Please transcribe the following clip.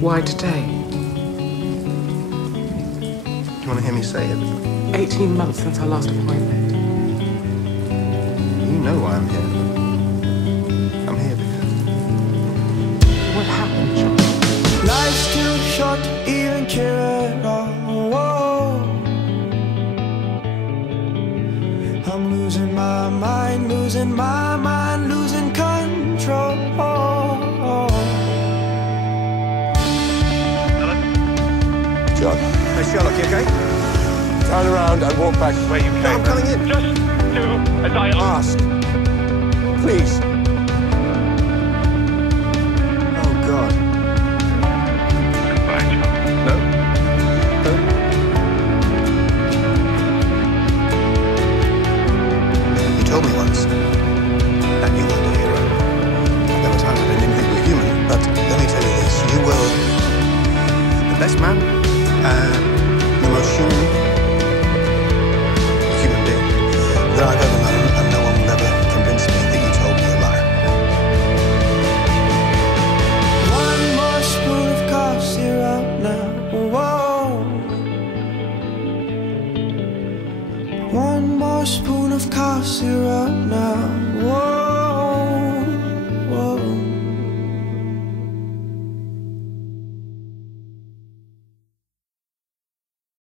Why today? Do you want to hear me say it? 18 months since our last appointment. You know why I'm here. I'm here because... What happened, John? Life's too short to even care at all. I'm losing my mind, losing control. John. Hey, Sherlock, you okay? Turn around and walk back where you came. No, I'm coming in. Just do as I ask. Please. Oh, God. Goodbye, John. No? No? You told me once that you weren't a hero. There were times I didn't even think you were human, but let me tell you this, you were the best man